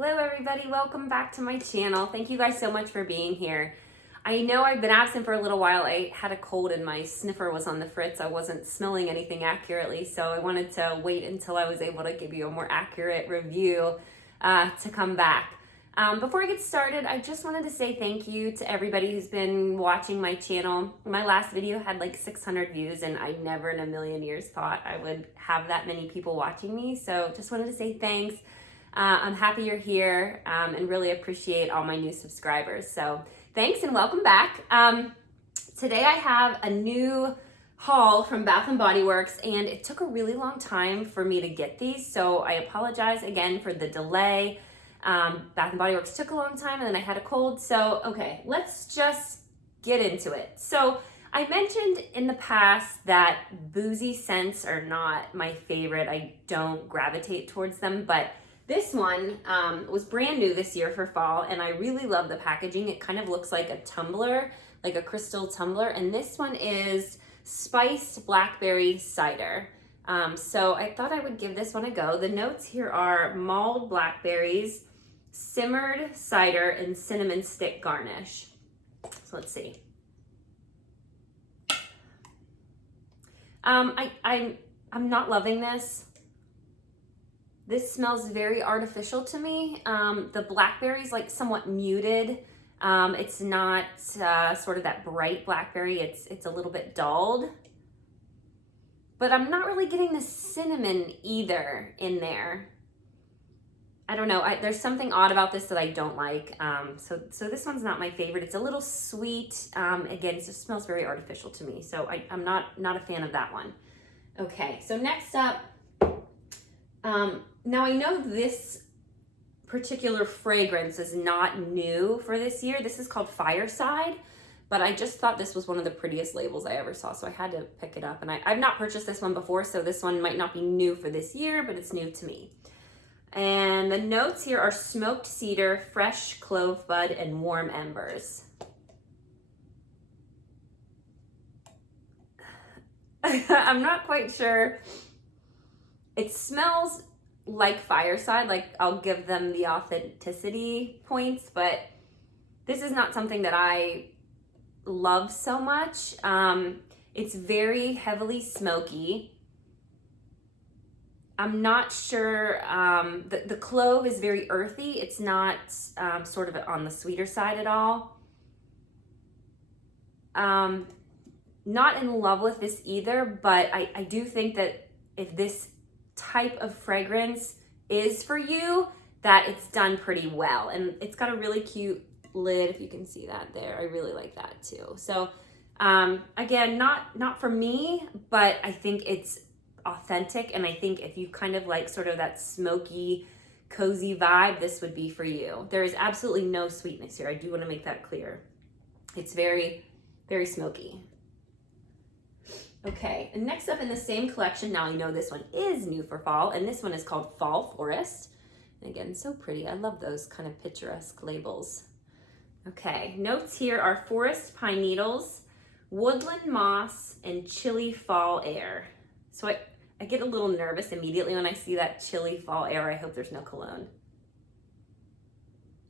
Hello everybody, welcome back to my channel. Thank you guys so much for being here. I know I've been absent for a little while. I had a cold and my sniffer was on the fritz. I wasn't smelling anything accurately, so I wanted to wait until I was able to give you a more accurate review to come back. Before I get started, I just wanted to say thank you to everybody who's been watching my channel. My last video had like 600 views and I never in a million years thought I would have that many people watching me, so just wanted to say thanks. I'm happy you're here and really appreciate all my new subscribers. So thanks and welcome back. Today I have a new haul from Bath & Body Works and it took a really long time for me to get these. So I apologize again for the delay. Bath & Body Works took a long time and then I had a cold. So, okay, let's just get into it. So I mentioned in the past that boozy scents are not my favorite. I don't gravitate towards them, but this one was brand new this year for fall, and I really love the packaging. It kind of looks like a tumbler, like a crystal tumbler, and this one is spiced blackberry cider. So I thought I would give this one a go. The notes here are mulled blackberries, simmered cider, and cinnamon stick garnish. So let's see. I'm not loving this. This smells very artificial to me. The blackberry's like somewhat muted. It's not sort of that bright blackberry. It's a little bit dulled. But I'm not really getting the cinnamon either in there. I don't know. There's something odd about this that I don't like. So this one's not my favorite. It's a little sweet. Again, it just smells very artificial to me. So I'm not a fan of that one. Okay, so next up, now I know this particular fragrance is not new for this year. This is called Fireside, but I just thought this was one of the prettiest labels I ever saw, so I had to pick it up. And I've not purchased this one before, so this one might not be new for this year, but it's new to me. And the notes here are smoked cedar, fresh clove bud, and warm embers. I'm not quite sure. It smells like Fireside, like I'll give them the authenticity points, but this is not something that I love so much. It's very heavily smoky. I'm not sure, the clove is very earthy. It's not sort of on the sweeter side at all. Not in love with this either, but I do think that if this type of fragrance is for you, that it's done pretty well. And it's got a really cute lid, if you can see that there. I really like that too. So again, not for me, but I think it's authentic, and I think if you kind of like sort of that smoky, cozy vibe, this would be for you. There is absolutely no sweetness here. I do want to make that clear. It's very, very smoky. Okay, and next up in the same collection, now I know this one is new for fall, and this one is called Fall Forest. And again, so pretty. I love those kind of picturesque labels. Okay, notes here are forest pine needles, woodland moss, and chilly fall air. So I get a little nervous immediately when I see that chilly fall air. I hope there's no cologne.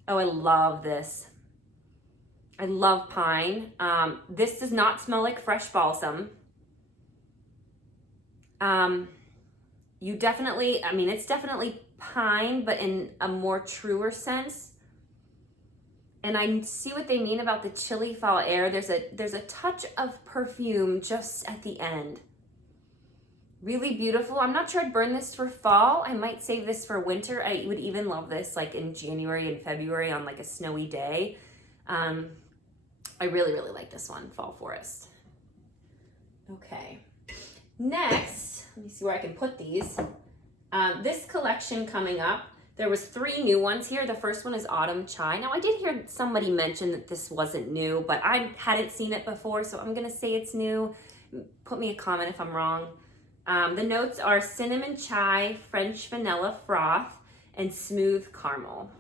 Oh, I love this. I love pine. This does not smell like fresh balsam. You definitely, I mean, it's definitely pine, but in a more truer sense. And I see what they mean about the chilly fall air. There's a touch of perfume just at the end. Really beautiful. I'm not sure I'd burn this for fall. I might save this for winter. I would even love this like in January and February on like a snowy day. I really, really like this one, Fall Forest. Okay. Next, let me see where I can put these. This collection coming up, there was 3 new ones here. The first one is Autumn Chai. Now I did hear somebody mention that this wasn't new, but I hadn't seen it before, so I'm gonna say it's new. Put me a comment if I'm wrong. The notes are cinnamon chai, French vanilla froth, and smooth caramel.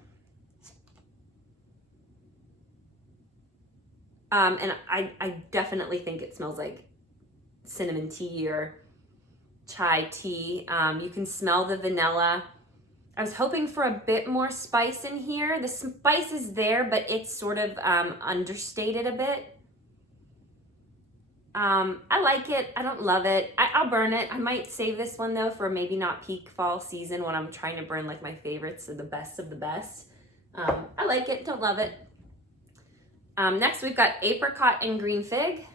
And I definitely think it smells like cinnamon tea or chai tea. You can smell the vanilla. I was hoping for a bit more spice in here. The spice is there, but it's sort of understated a bit. I like it. I don't love it. I'll burn it. I might save this one though for maybe not peak fall season when I'm trying to burn like my favorites or the best of the best. I like it. Don't love it. Next we've got Apricot and Green Fig.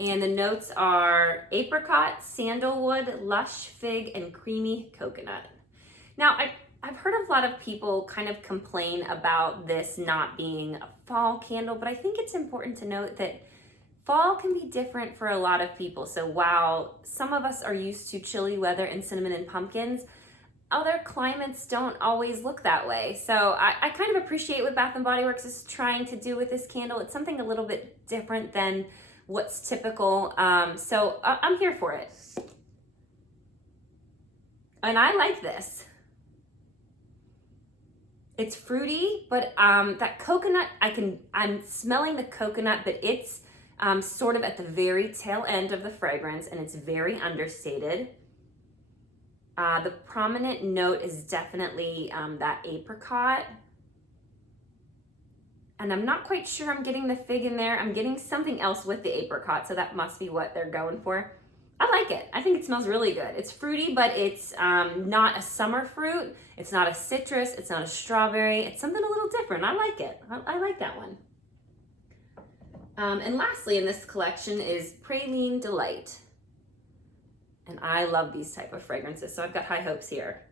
And the notes are apricot, sandalwood, lush fig, and creamy coconut. Now, I've heard a lot of people kind of complain about this not being a fall candle, but I think it's important to note that fall can be different for a lot of people. So while some of us are used to chilly weather and cinnamon and pumpkins, other climates don't always look that way. So I kind of appreciate what Bath & Body Works is trying to do with this candle. It's something a little bit different than what's typical. So I'm here for it. And I like this. It's fruity, but that coconut, I'm smelling the coconut, but it's sort of at the very tail end of the fragrance, and it's very understated. The prominent note is definitely that apricot. And I'm not quite sure I'm getting the fig in there. I'm getting something else with the apricot, so that must be what they're going for. I like it. I think it smells really good. It's fruity, but it's not a summer fruit. It's not a citrus. It's not a strawberry. It's something a little different. I like it. I like that one. And lastly in this collection is Praline Delight. And I love these type of fragrances, so I've got high hopes here.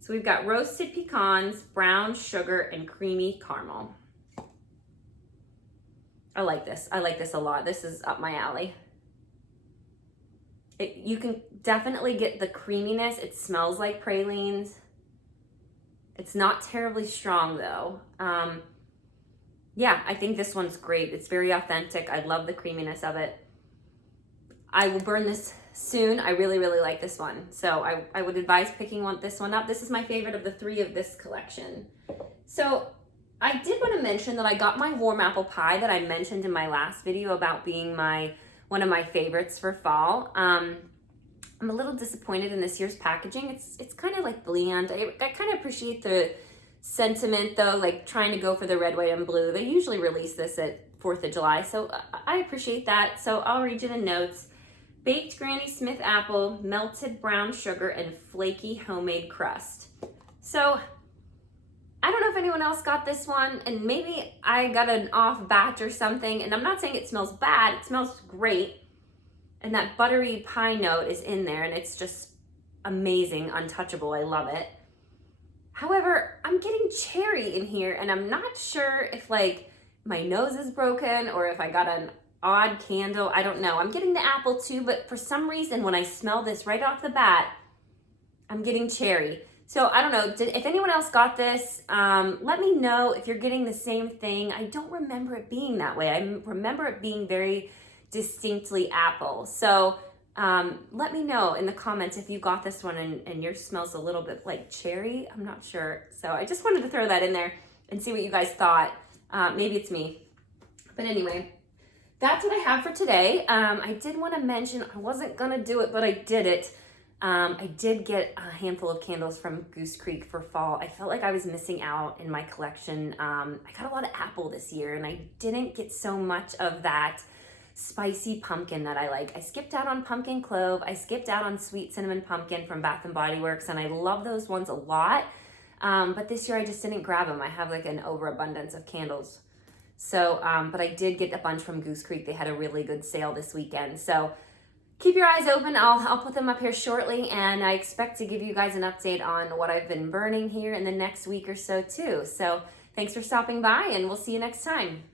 So we've got roasted pecans, brown sugar, and creamy caramel. I like this. I like this a lot. This is up my alley. You can definitely get the creaminess. It smells like pralines. It's not terribly strong though. Yeah, I think this one's great. It's very authentic. I love the creaminess of it. I will burn this soon. I really, really like this one. So I would advise picking this one up. This is my favorite of the three of this collection. So I did want to mention that I got my warm apple pie that I mentioned in my last video about being one of my favorites for fall. I'm a little disappointed in this year's packaging. It's kind of like bland. I kind of appreciate the sentiment though, like trying to go for the red, white, and blue. They usually release this at 4th of July, so I appreciate that. So I'll read you the notes. Baked Granny Smith apple, melted brown sugar, and flaky homemade crust. So I don't know if anyone else got this one, and maybe I got an off batch or something, and I'm not saying it smells bad. It smells great. And that buttery pie note is in there, and it's just amazing, untouchable. I love it. However, I'm getting cherry in here, and I'm not sure if like my nose is broken or if I got an odd candle. I don't know. I'm getting the apple too, but for some reason when I smell this right off the bat, I'm getting cherry. So I don't know, if anyone else got this, let me know if you're getting the same thing. I don't remember it being that way. I remember it being very distinctly apple. So let me know in the comments if you got this one and yours smells a little bit like cherry. I'm not sure. So I just wanted to throw that in there and see what you guys thought. Maybe it's me. But anyway, that's what I have for today. I did want to mention, I wasn't going to do it, but I did it. I did get a handful of candles from Goose Creek for fall. I felt like I was missing out in my collection. I got a lot of apple this year, and I didn't get so much of that spicy pumpkin that I like. I skipped out on pumpkin clove. I skipped out on sweet cinnamon pumpkin from Bath & Body Works, and I love those ones a lot. But this year I just didn't grab them. I have like an overabundance of candles. So, but I did get a bunch from Goose Creek. They had a really good sale this weekend. So keep your eyes open. I'll put them up here shortly, and I expect to give you guys an update on what I've been burning here in the next week or so too. So thanks for stopping by, and we'll see you next time.